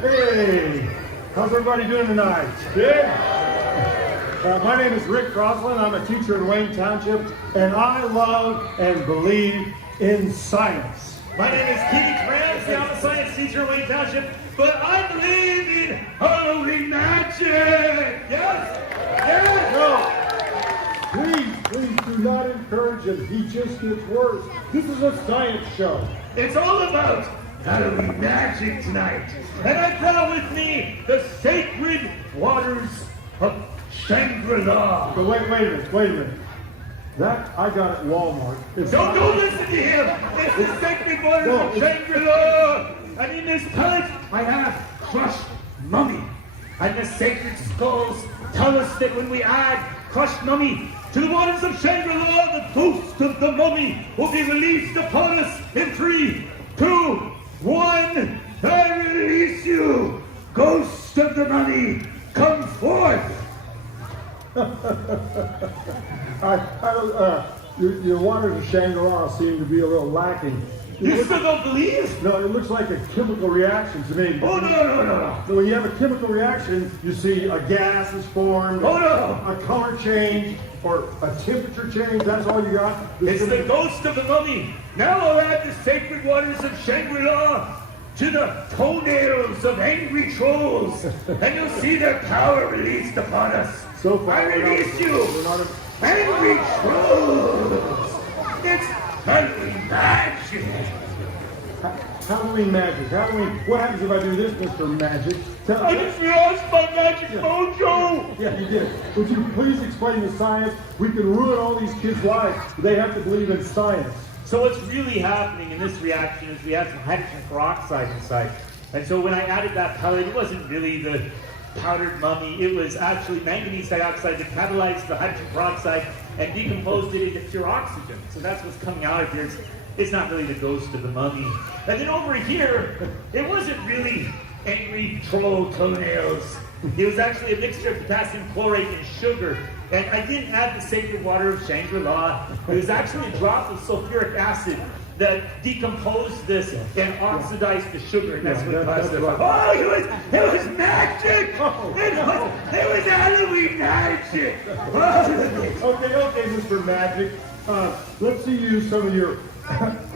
Hey, how's everybody doing tonight? Good? My name is Rick Crosslin. I'm a teacher in Wayne Township, and I love and believe in science. My name is Ramsey. I'm a science teacher in Wayne Township, but I believe in holy magic. Yes? Yes? No. Please do not encourage him. He just gets worse. This is a science show. It's all about holy magic tonight. And I brought with me the sacred waters of Shangri-La. But wait a minute. That I got at Walmart. Don't go listen to him. It's the sacred waters of Shangri-La. And in this pellet, I have crushed mummy. And the sacred skulls tell us that when we add crushed mummy to the waters of Shangri-La, the ghost of the mummy will be released upon us in 3, 2, 1. I release you, ghost of the mummy, come forth. Your waters of Shangri-La seem to be a little lacking. You still don't believe? No, it looks like a chemical reaction to me. Oh, no. When you have a chemical reaction, you see a gas is formed, a color change, or a temperature change. That's all you got? It's the ghost of the mummy. Now I'll add the sacred waters of Shangri-La to the toenails of angry trolls, and you'll see their power released upon us. So far, I release you, angry trolls. It's Halloween magic. Halloween magic. What happens if I do this, Mr. Magic? I just lost my magic mojo. Yeah, you did. Would you please explain the science? We can ruin all these kids' lives. They have to believe in science. So what's really happening in this reaction is we have some hydrogen peroxide inside. And so when I added that pellet, it wasn't really the powdered mummy. It was actually manganese dioxide that catalyzed the hydrogen peroxide and decomposed it into pure oxygen. So that's what's coming out of here. It's not really the ghost of the mummy. And then over here, it wasn't really angry troll toenails. It was actually a mixture of potassium chlorate and sugar. And I didn't add the sacred water of Shangri-La. It was actually a drop of sulfuric acid that decomposed this and oxidized the sugar, and that's what caused it. Oh, it was magic! It was Halloween magic! Okay, Mr. Magic. Let's see you some of your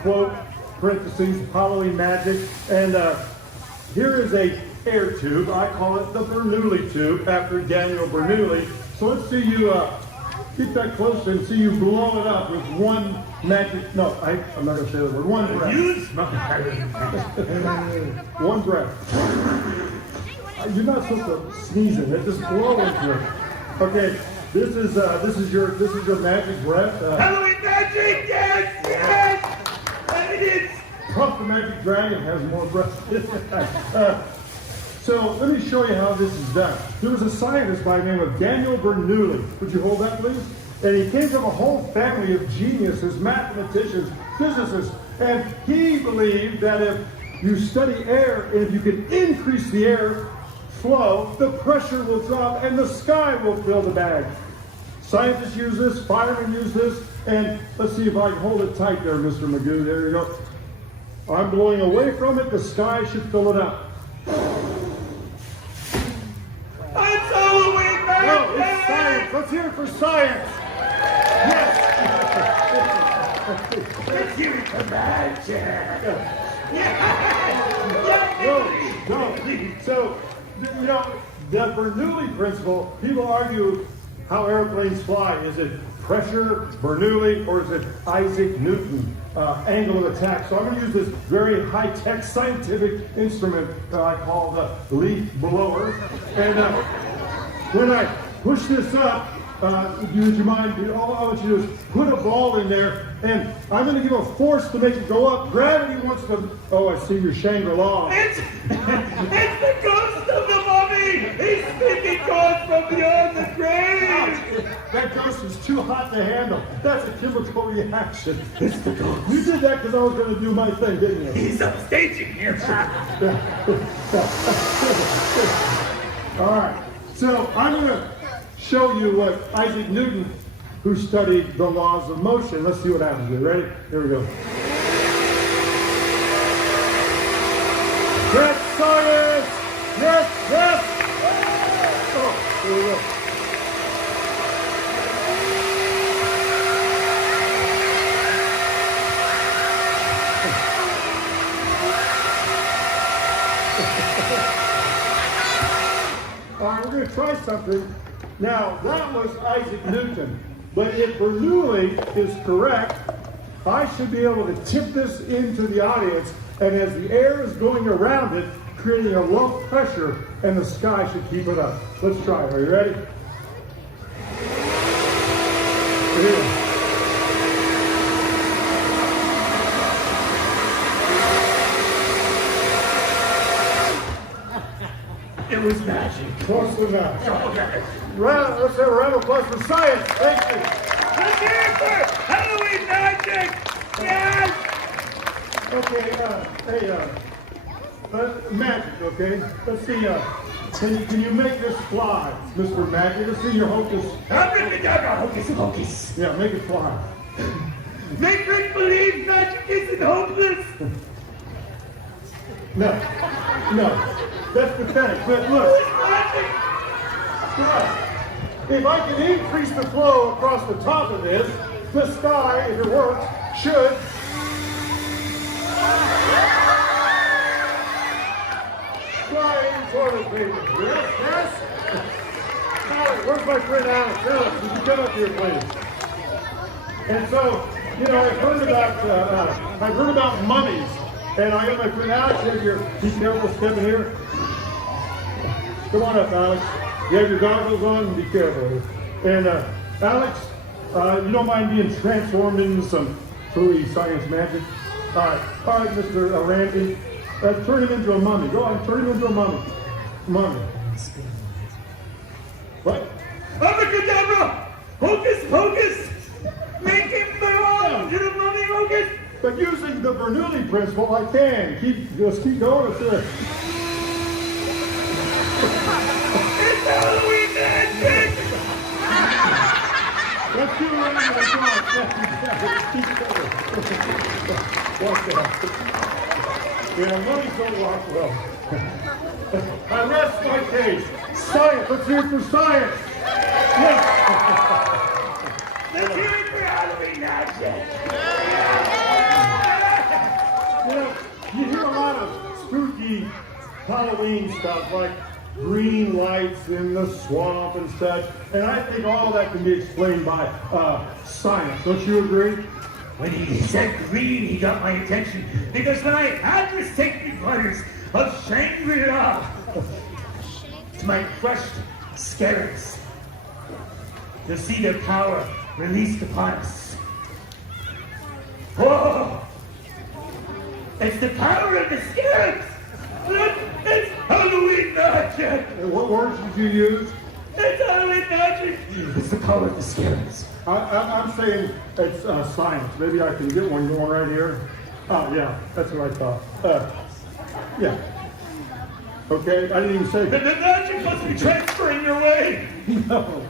quote, parentheses, Halloween magic. And here is a air tube. I call it the Bernoulli tube after Daniel Bernoulli. So let's see you get that close and see you blow it up with one magic. No, I'm not going to say the word. One breath. One breath. You're not supposed to sneeze in it. Just blow into it. Okay. This is your magic breath. Halloween magic, yes! And it is. Puff the Magic Dragon has more breath. So let me show you how this is done. There was a scientist by the name of Daniel Bernoulli. Would you hold that, please? And he came from a whole family of geniuses, mathematicians, physicists, and he believed that if you study air and if you can increase the air flow, the pressure will drop and the sky will fill the bag. Scientists use this, firemen use this, and let's see if I can hold it tight there, Mr. Magoo. There you go. I'm blowing away from it. The sky should fill it up. It's Halloween magic! No, it's science. Let's hear it for science. Yes. Let's hear it for magic. No. So, the Bernoulli principle, people argue how airplanes fly. Is it pressure, Bernoulli, or is it Isaac Newton, angle of attack? So I'm going to use this very high-tech scientific instrument that I call the leaf blower. And when I push this up, would you mind, all I want you to do is put a ball in there, and I'm going to give a force to make it go up. Gravity wants to, oh, I see your Shangri-La. It's the ghost of the mummy! He's speaking God from beyond the grave! That ghost is too hot to handle. That's a chemical reaction. It's the ghost. You did that because I was going to do my thing, didn't you? He's upstaging here. All right. So I'm going to show you what Isaac Newton, who studied the laws of motion. Let's see what happens here. Ready? Here we go. That's science! Yes, yes. Oh, here we go. All right, we're going to try something. Now, that was Isaac Newton. But if Bernoulli is correct, I should be able to tip this into the audience, and as the air is going around it, creating a low pressure, and the sky should keep it up. Let's try it. Are you ready? Here. It was magic. Close enough. Okay. Let's have a round of applause for science. Thank you. Let's hear it for Halloween magic! Yes! Okay, magic, okay? Let's see, can you make this fly, Mr. Magic? Let's see your hocus. Abracadabra, hocus pocus. Yeah, make it fly. Make Rick believe magic isn't hopeless. No, that's pathetic, but look. Magic! Look, if I can increase the flow across the top of this, the sky, if it works, should fly in toilet paper. Yes, yes. Alex, where's my friend Alex? Alex, would you come up here, please? And so, you know, I've heard about mummies, and I got my friend Alex here. Be careful stepping here. Come on up, Alex. You have your goggles on, be careful. And Alex, you don't mind being transformed into some truly science magic? All right, Mr. Ramsey, turn him into a mummy. Go on, turn him into a mummy. Mummy. What? Abracadabra! Hocus pocus! Make him belong to the mummy hocus! But using the Bernoulli principle, I can. Just keep going. It's It's Halloween magic! Let's do it right now. Come on. Keep going. Watch that. Yeah, mummies don't walk well. I rest my case. Science. Let's hear it for science. Yes. Let's hear it for Halloween magic! You know, you hear a lot of spooky Halloween stuff like green lights in the swamp and such, and I think all that can be explained by science. Don't you agree? When he said green, he got my attention, because when I had to take the waters of Shangri-La to my crushed scarabs to see their power released upon us. Whoa! It's the power of the scarabs! Look, it's Halloween magic! And what words did you use? It's Halloween magic! It's the power of the scarabs. I'm saying it's science. Maybe I can get one going right here. Oh, yeah, that's what I thought. Yeah. Okay, I didn't even say The magic must be transferring your way! no.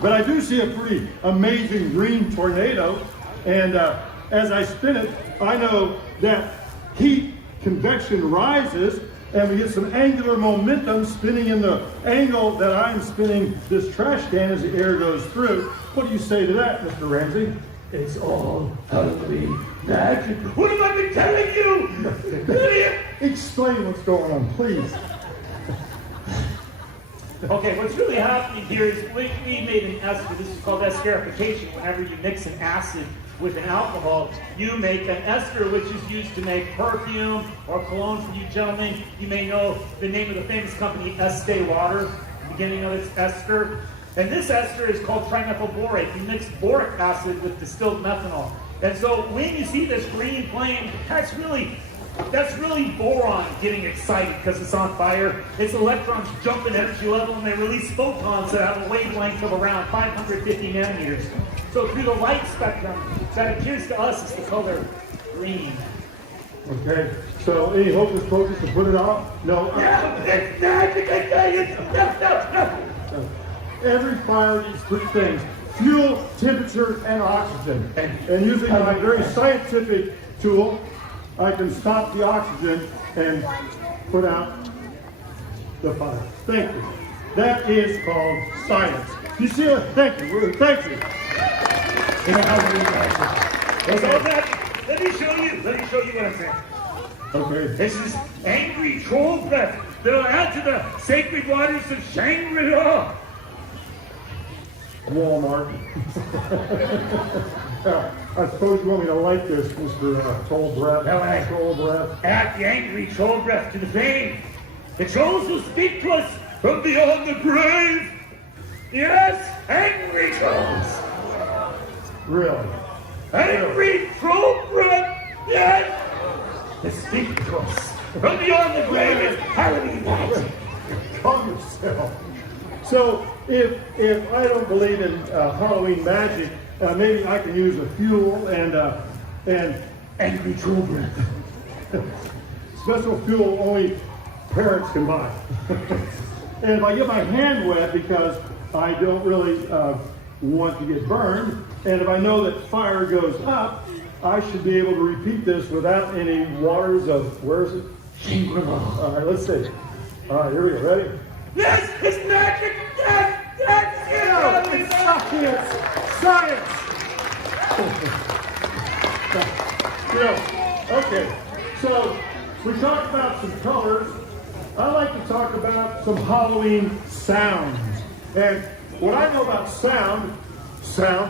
But I do see a pretty amazing green tornado, and as I spin it, I know that heat convection rises, and we get some angular momentum spinning in the angle that I'm spinning this trash can as the air goes through. What do you say to that, Mr. Ramsey? It's all Halloween magic. What have I been telling you? Idiot! Explain what's going on, please. Okay, what's really happening here is we made an ester. This is called esterification. Whenever you mix an acid with an alcohol, you make an ester, which is used to make perfume or cologne. For you gentlemen, you may know the name of the famous company Estee Lauder, the beginning of its ester. And this ester is called trimethylborate. You mix boric acid with distilled methanol. And so when you see this green flame, that's really boron getting excited because it's on fire. Its electrons jump in energy level and they release photons that have a wavelength of around 550 nanometers. So through the light spectrum, that appears to us as the color green. Okay, so any hocus pocus to put it out? No. Yeah, it's magic, I tell you. No. Every fire needs three things: fuel, temperature, and oxygen. And using my very scientific tool, I can stop the oxygen and put out the fire. Thank you. That is called science. You see it? Thank you. Thank you. Let me show you what I'm saying. Okay. This is angry troll breath that'll add to the sacred waters of Shangri-La. Walmart. I suppose you want me to like this, Mr. Troll Breath. Now, when I Troll Breath. add the angry troll breath to the flame, the trolls will speak to us from beyond the grave. Yes, angry trolls. Really? Angry troll breath. Yes. They speak to us from beyond the grave. It's Halloween night. Calm yourself. So, if I don't believe in Halloween magic, maybe I can use a fuel and angry troll breath. Special fuel only parents can buy. And if I get my hand wet because I don't really want to get burned, and if I know that fire goes up, I should be able to repeat this without any waters of, where is it? Shangri-La. All right, let's see. All right, here we go. Ready? Yes, it's magic. That's it. It's science. Science. Okay. So we talked about some colors. I like to talk about some Halloween sounds. And what I know about sound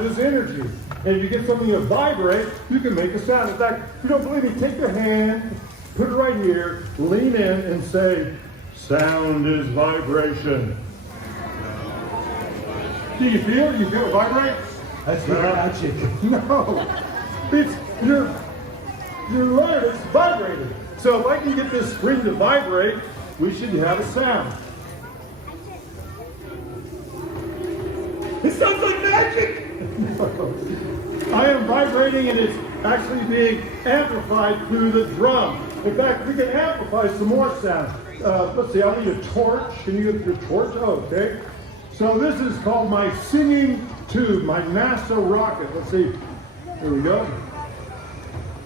is energy. And if you get something to vibrate, you can make a sound. In fact, if you don't believe me, take your hand, put it right here, lean in and say, sound is vibration. Do you feel it? You feel it vibrate? That's magic. No. It's your learn, it's vibrating. So if I can get this string to vibrate, we should have a sound. It sounds like magic. I am vibrating and it's actually being amplified through the drum. In fact, we can amplify some more sound. Let's see, I need a torch. Can you get your torch? Oh, okay. So this is called my singing tube, my NASA rocket. Let's see. Here we go.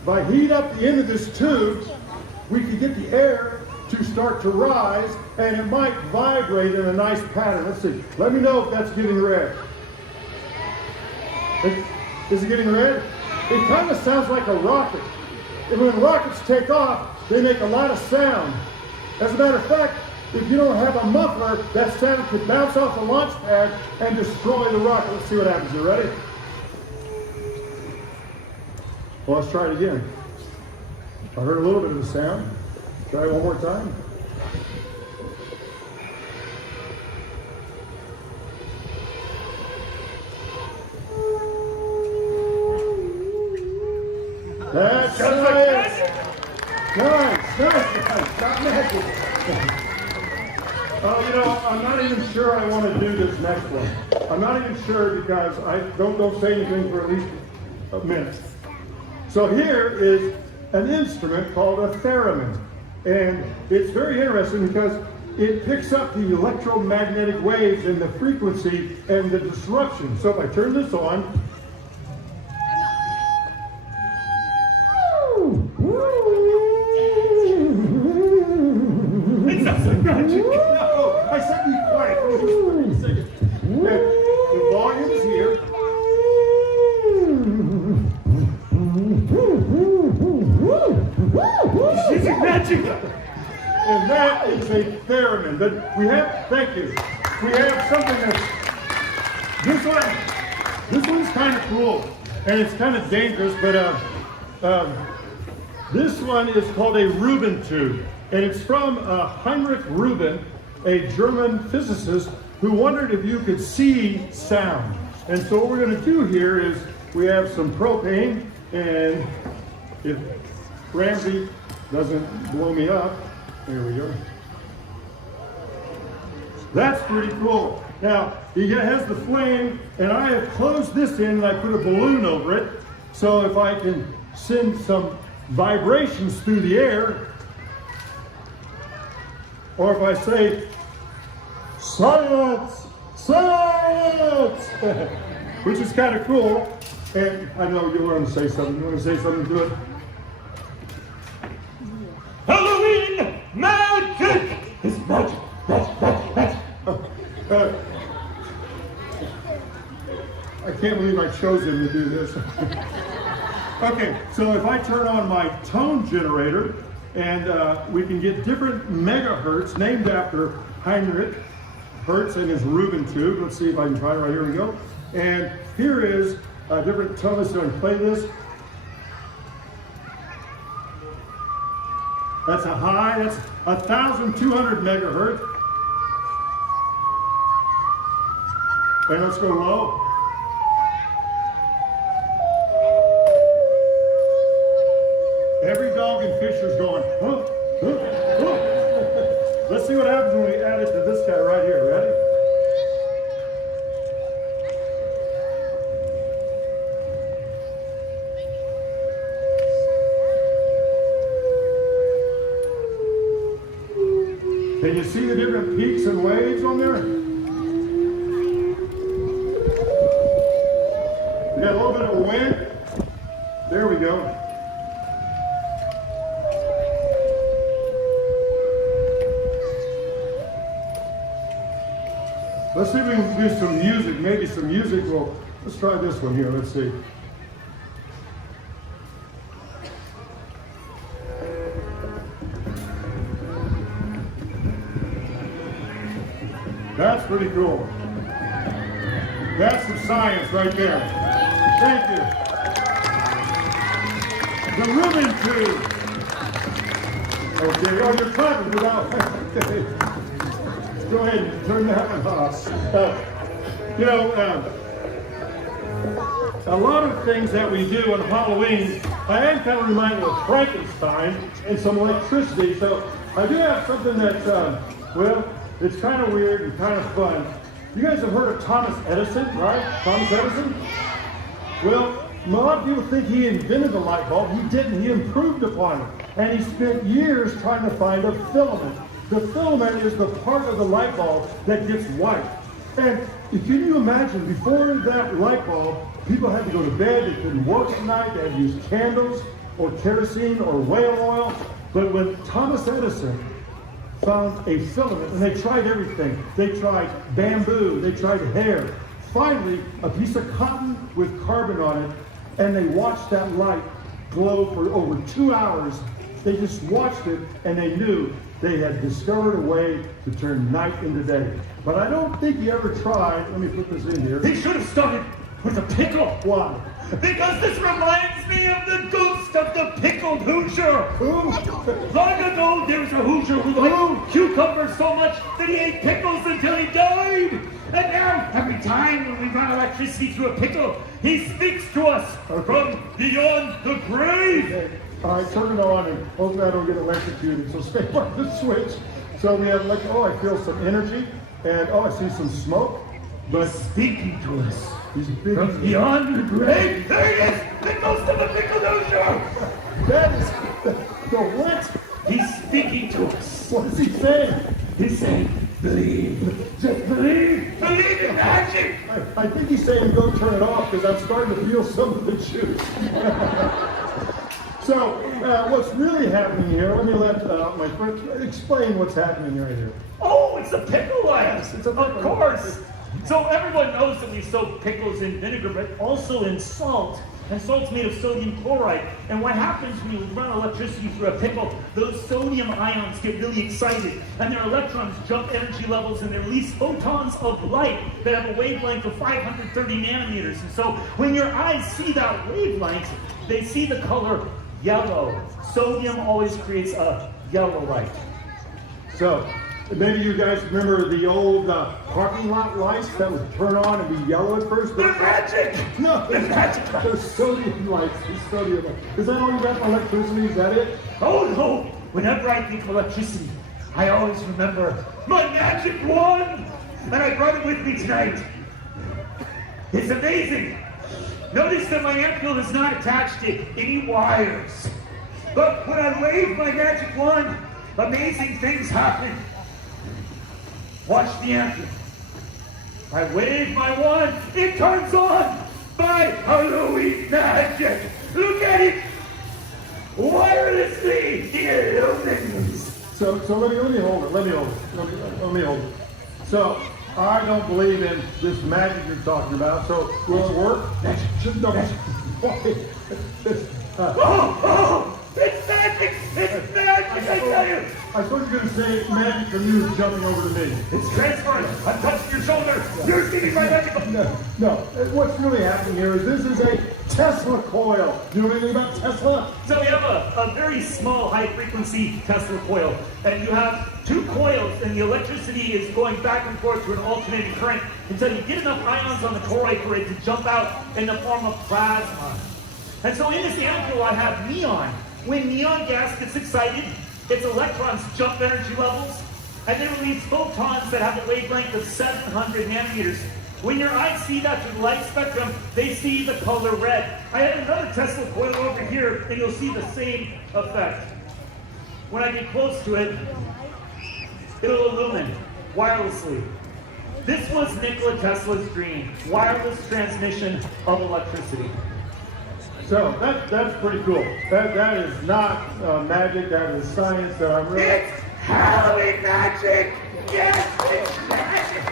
If I heat up the end of this tube, we can get the air to start to rise, and it might vibrate in a nice pattern. Let's see. Let me know if that's getting red. Is it getting red? It kind of sounds like a rocket. And when rockets take off, they make a lot of sound. As a matter of fact, if you don't have a muffler, that sound could bounce off the launch pad and destroy the rocket. Let's see what happens. You ready? Well, let's try it again. I heard a little bit of the sound. Try it one more time. That's nice. Nice. Not magic. I'm not even sure I want to do this next one. I'm not even sure because I don't say anything for at least a minute. So here is an instrument called a theremin. And it's very interesting because it picks up the electromagnetic waves and the frequency and the disruption. So if I turn this on, It sounds like magic. no, I said be quiet. Wait a second. The volume is here. This is magic. And that is a theremin. But we have, thank you. We have something that's, this one's kind of cool. And it's kind of dangerous, but this one is called a Reuben Tube. And it's from Heinrich Reuben, a German physicist who wondered if you could see sound. And so what we're going to do here is we have some propane, and if Ramsey doesn't blow me up, there we go. That's pretty cool. Now, he has the flame, and I have closed this in, and I put a balloon over it. So if I can send some vibrations through the air, or if I say, science, science, which is kind of cool. And I know you want to say something. You want to say something to it? Halloween magic is magic. I can't believe I chose him to do this. Okay, so if I turn on my tone generator, and we can get different megahertz named after Heinrich Hertz and his Reuben Tube. Let's see if I can find it right here. We go. And here is a different tone. Let's go and play this. That's a high. That's 1,200 megahertz. And let's go low. Every dog in Fishers going, huh, huh, huh. Let's see what happens when we add it to this guy right here. Ready? Can you see the different peaks and waves on there? We got a little bit of wind. There we go. Let's see if we can do some music. Maybe some music will. Let's try this one here. Let's see. That's pretty cool. That's some science right there. Thank you. The Reuben Tube. Okay, oh, you're clever without. Okay. Go ahead and turn that one off. A lot of things that we do on Halloween, I am kind of reminded of Frankenstein and some electricity. So I do have something that, well, it's kind of weird and kind of fun. You guys have heard of Thomas Edison, right? Thomas Edison? Well, a lot of people think he invented the light bulb. He didn't. He improved upon it. And he spent years trying to find a filament. The filament is the part of the light bulb that gets white. And can you imagine, before that light bulb, people had to go to bed, they couldn't work at night, they had to use candles or kerosene or whale oil. But when Thomas Edison found a filament, and they tried everything. They tried bamboo, they tried hair. Finally, a piece of cotton with carbon on it, and they watched that light glow for over 2 hours. They just watched it, and they knew they had discovered a way to turn night into day. But I don't think he ever tried. Let me put this in here. He should have started with a pickle. Why? Because this reminds me of the ghost of the pickled Hoosier. Who? Long ago, there was a Hoosier who liked cucumbers so much that he ate pickles until he died. And now, every time when we run electricity through a pickle, he speaks to us from beyond the grave. Okay. All right, turn it on, and hopefully I don't get electrocuted. So stay by the switch. So we have, oh, I feel some energy, and oh, I see some smoke. But speaking to us he's big from beyond the grave, there he is, the ghost of the pickled Hoosier. That is the what? He's speaking to us. What is he saying? He's saying, believe, just believe, believe in magic. I think he's saying go turn it off because I'm starting to feel some of the juice. So, what's really happening here, let me let my friend explain what's happening right here. Oh, it's a pickle light. Yes, it's a pickle. Of course. So everyone knows that we soak pickles in vinegar, but also in salt. And salt's made of sodium chloride. And what happens when you run electricity through a pickle, those sodium ions get really excited. And their electrons jump energy levels and they release photons of light that have a wavelength of 530 nanometers. And so when your eyes see that wavelength, they see the color yellow. Sodium always creates a yellow light. So, maybe you guys remember the old parking lot lights that would turn on and be yellow at first? They're magic! No, They're magic! they're sodium lights. They're sodium lights. Is that all you got for electricity? Is that it? Oh no! Whenever I think of electricity, I always remember my magic wand! And I brought it with me tonight. It's amazing! Notice that my ampule is not attached to any wires. But when I wave my magic wand, amazing things happen. Watch the ampule. I wave my wand, it turns on by Halloween magic. Look at it! Wirelessly, it illumines. So let me hold it. Let me hold it. So I don't believe in this magic you're talking about. So will it work? Magic. No. It's magic! It's magic, I tell you! I thought you were going to say magic from you jumping over to me. It's transferring. I'm touching your shoulder. You're seeing my magic. No. What's really happening here is this is a Tesla coil. Do you know anything about Tesla? So we have a very small high-frequency Tesla coil, and you have two coils, and the electricity is going back and forth through an alternating current until you get enough ions on the toroid for it to jump out in the form of plasma. And so in this ampule, I have neon. When neon gas gets excited, its electrons jump energy levels, and they release photons that have a wavelength of 700 nanometers. When your eyes see that through the light spectrum, they see the color red. I have another Tesla coil over here, and you'll see the same effect. When I get close to it, it'll illumine wirelessly. This was Nikola Tesla's dream, wireless transmission of electricity. So that's pretty cool. That is not magic. That is science. That I'm really. It's Halloween magic. Yes, it's magic.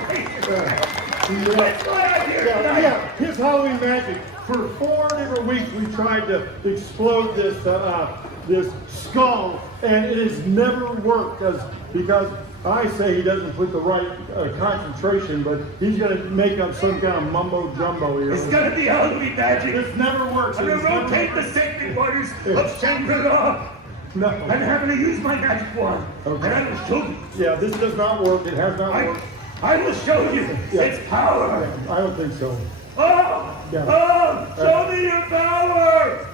That's what I'm here tonight. Yeah, his Halloween magic. For 4 different weeks, we tried to explode this this skull, and it has never worked because I say he doesn't put the right concentration, but he's going to make up some kind of mumbo jumbo here. It's going to be Halloween magic. This never works. I'm going to rotate the sacred waters of Shangri-La. No. I'm having to use my magic wand. Okay. And I will show you. Yeah, this does not work. It has not worked. I will show you its power. I don't think so. Oh! Yeah. Oh! Show me your power!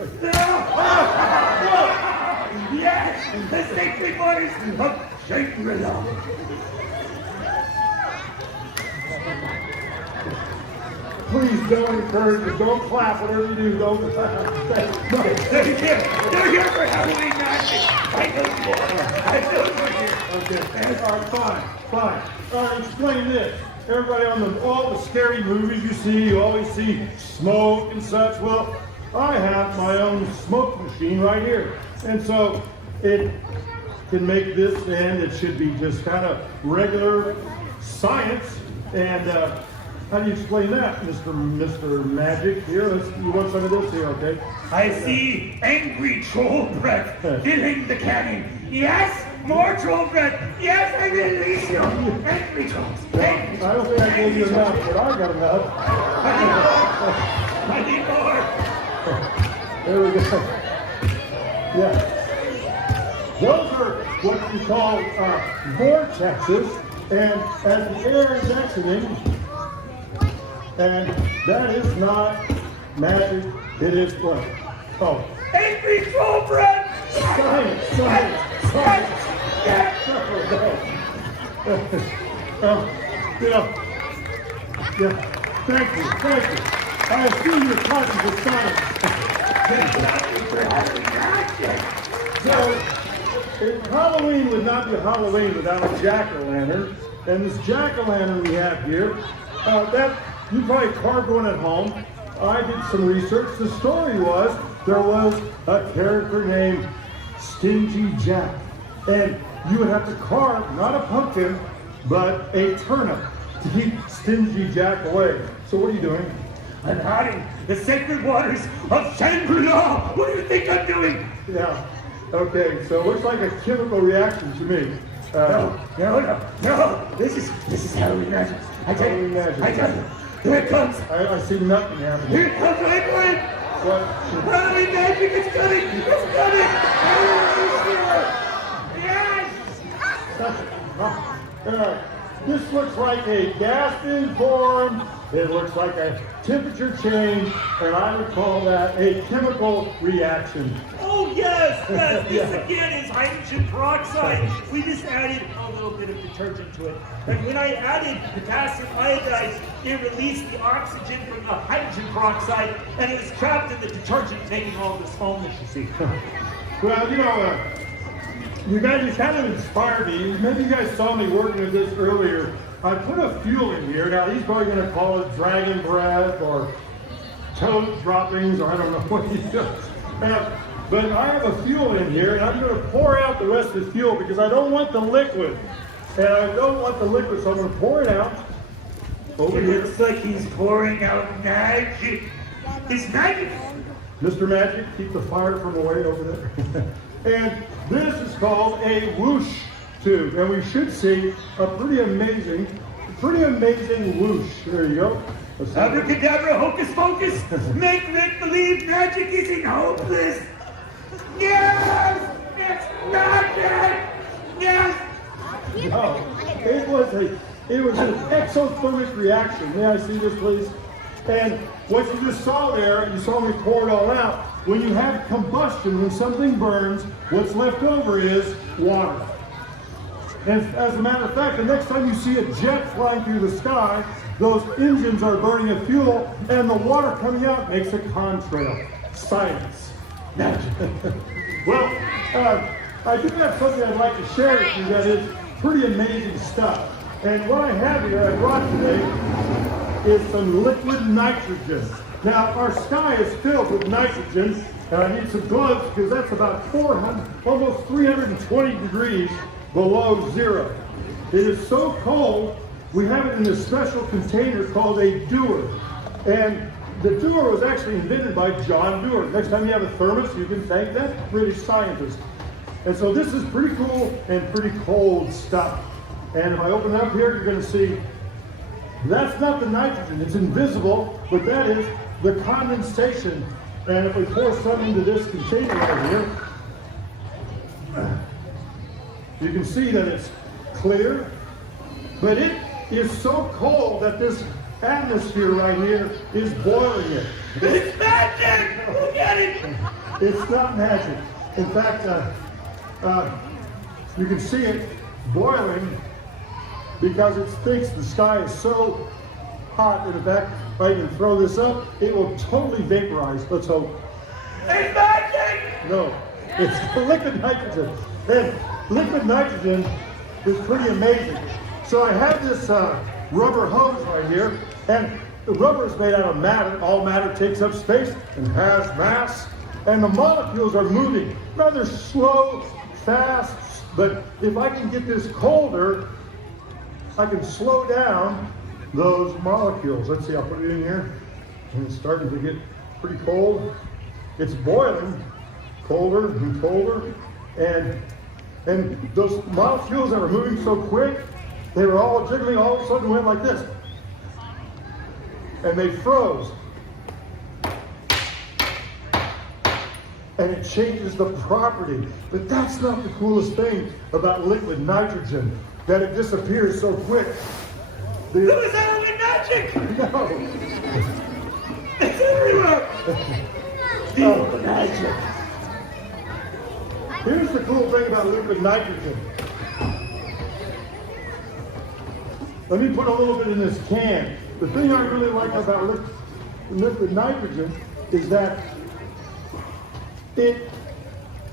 Yes! The sacred waters of Shangri-La. Please don't encourage it. Don't clap. Whatever you do, don't clap. No. They're here for Halloween magic. I know you're here. Okay. All right, fine. All right, explain this. Everybody on all the scary movies you see, you always see smoke and such. Well, I have my own smoke machine right here. And so it can make this, and it should be just kind of regular science. And how do you explain that, Mr. Magic? Here, you want some of this here, okay? I see angry troll breath filling the cannon. Yes, more troll breath. Yes, I release you. Angry trolls. I don't think I gave you enough, but I got enough. I need more. There we go. Yeah. Those are what we call vortexes, and as the air is exiting, and that is not magic, it is what? Oh. Angry troll breath. Science. Thank you. I assume you're talking to science. So, Halloween would not be Halloween without a jack-o'-lantern. And this jack-o'-lantern we have here, that you probably carved one at home. I did some research. The story was there was a character named Stingy Jack. And you would have to carve not a pumpkin, but a turnip to keep Stingy Jack away. So what are you doing? I'm hiding the sacred waters of Shangri-La. What do you think I'm doing? Yeah. Okay, so it looks like a chemical reaction to me. No. This is Halloween magic. I tell you. Here it comes. I see nothing happening. Here it comes, my friend. What? Halloween magic, it's coming. Yes. This looks like a gas form. It looks like a temperature change, and I would call that a chemical reaction. Oh yes. This again is hydrogen peroxide. We just added a little bit of detergent to it. And when I added potassium iodide, it released the oxygen from the hydrogen peroxide, and it was trapped in the detergent, making all this foam that you see. Well, you guys kind of inspired me. Maybe you guys saw me working with this earlier. I put a fuel in here. Now, he's probably going to call it dragon breath or toad droppings, or I don't know what he does. But I have a fuel in here, and I'm going to pour out the rest of the fuel because I don't want the liquid. And I don't want the liquid, so I'm going to pour it out. Over It here. looks like he's pouring out magic. It's magic. Mr. Magic, keep the fire from away over there. And this is called a Whoosh Tube. And we should see a pretty amazing whoosh. There you go. Let's see. Abracadabra, hocus pocus, make Rick believe magic isn't hopeless. Yes! It's magic! Yes! No, it was an exothermic reaction. May I see this, please? And what you just saw there, you saw me pour it all out. When you have combustion, when something burns, what's left over is water. And as a matter of fact, the next time you see a jet flying through the sky, those engines are burning a fuel, and the water coming out makes a contrail. Science. Well, I do have something I'd like to share with you that is pretty amazing stuff. And what I have here, I brought today, is some liquid nitrogen. Now, our sky is filled with nitrogen, and I need some gloves because that's about 400, almost 320 degrees below zero. It is so cold, we have it in this special container called a Dewar. And the Dewar was actually invented by John Dewar. Next time you have a thermos, you can thank that British scientist. And so this is pretty cool and pretty cold stuff. And if I open it up here, you're going to see that's not the nitrogen. It's invisible, but that is the condensation. And if we pour some into this container right here, you can see that it's clear, but it is so cold that this atmosphere right here is boiling it. It's magic! Look at it! It's not magic. In fact, you can see it boiling because it thinks the sky is so hot that in fact, if I can throw this up, it will totally vaporize. Let's hope. It's magic! No, it's liquid nitrogen. And liquid nitrogen is pretty amazing. So I have this rubber hose right here, and the rubber is made out of matter. All matter takes up space and has mass, and the molecules are moving rather slow, fast, but if I can get this colder, I can slow down those molecules. Let's see, I'll put it in here, and it's starting to get pretty cold. It's boiling, colder and colder, and those molecules that were moving so quick, they were all jiggling, all of a sudden went like this. And they froze. And it changes the property. But that's not the coolest thing about liquid nitrogen, that it disappears so quick. Who is that with magic? No. It's everywhere! Oh, magic. Here's the cool thing about liquid nitrogen. Let me put a little bit in this can. The thing I really like about liquid nitrogen is that it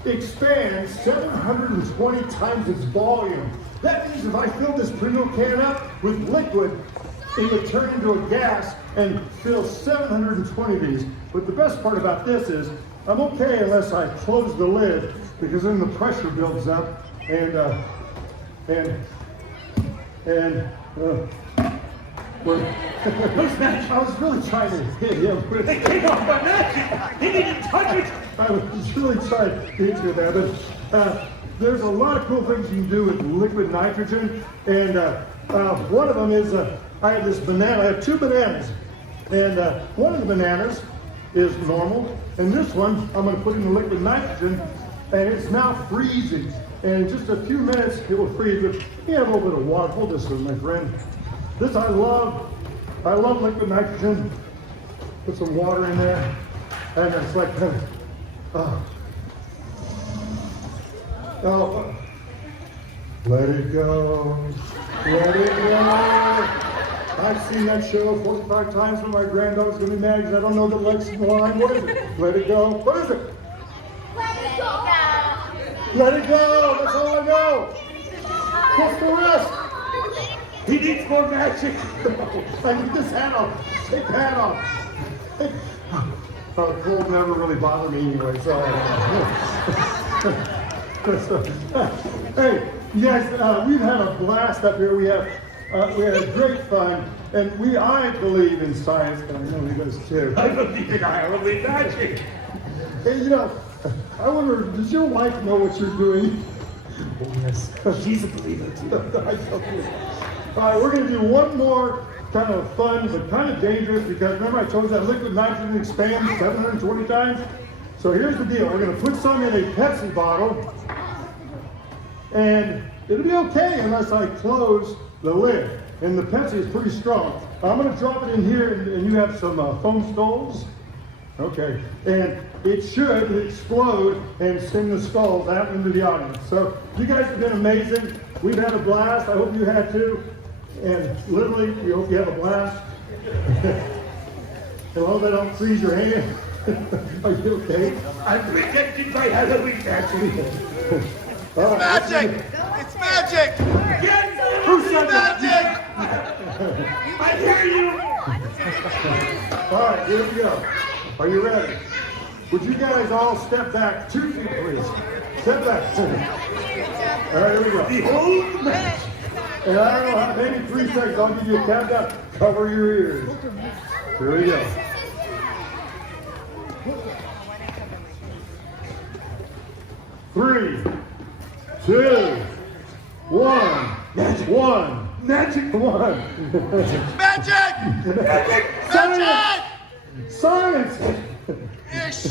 expands 720 times its volume. That means if I fill this pretty little can up with liquid, it would turn into a gas and fill 720 of these. But the best part about this is I'm okay unless I close the lid, because then the pressure builds up and I was really trying to hit him. It came off by magic! He didn't touch it! I was really trying to hit you there, but there's a lot of cool things you can do with liquid nitrogen, and one of them is I have this banana. I have two bananas, and one of the bananas is normal, and this one I'm going to put in the liquid nitrogen, and it's now freezing. And in just a few minutes it will freeze. But you have a little bit of water. Hold this one, my friend. This I love liquid nitrogen. Put some water in there, and it's like, let it go, let it go. I've seen that show 45 times when my granddaughter's gonna be mad because I don't know the Lexington line. What is it? Let it go. What is it? Let it go. Let it go. That's all I know. What's the rest? He needs more magic! I need this hat off. Take the hat off. The cold never really bothered me anyway, so. Hey, you guys, we've had a blast up here. We had great fun, and I believe in science, and I know you guys too. I believe in Ireland magic. Hey, you know, I wonder, does your wife know what you're doing? Oh, yes. She's a believer too. All right, we're going to do one more kind of fun, but kind of dangerous, because remember I told you that liquid nitrogen expands 720 times? So here's the deal. We're going to put some in a Pepsi bottle, and it'll be okay unless I close the lid. And the Pepsi is pretty strong. I'm going to drop it in here, and you have some foam skulls. Okay, and it should explode and send the skulls out into the audience. So you guys have been amazing. We've had a blast. I hope you had too. And literally, we hope you have a blast. And hope I don't freeze your hand. Are you okay? I'm protected by Halloween magic. All right. Magic! It's magic! Who said that? Magic! I hear you. All right, here we go. Are you ready? Would you guys all step back 2 feet, please? Step back. All right, here we go. Behold magic. And I don't know how, maybe 3 seconds. I'll give you a countdown. Cover your ears. Here we go. 3, 2, 1. Magic. 1. Magic. 1. Magic! Magic. Magic! Science. Ish!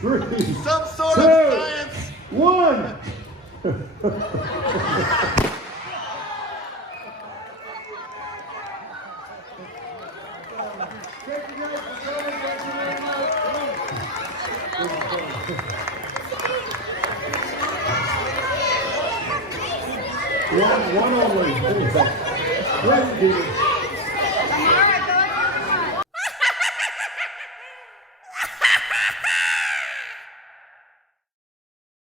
3, Some sort 2, of science! 1. Thank you guys for coming. Thank you very much. One only. Great, Peter.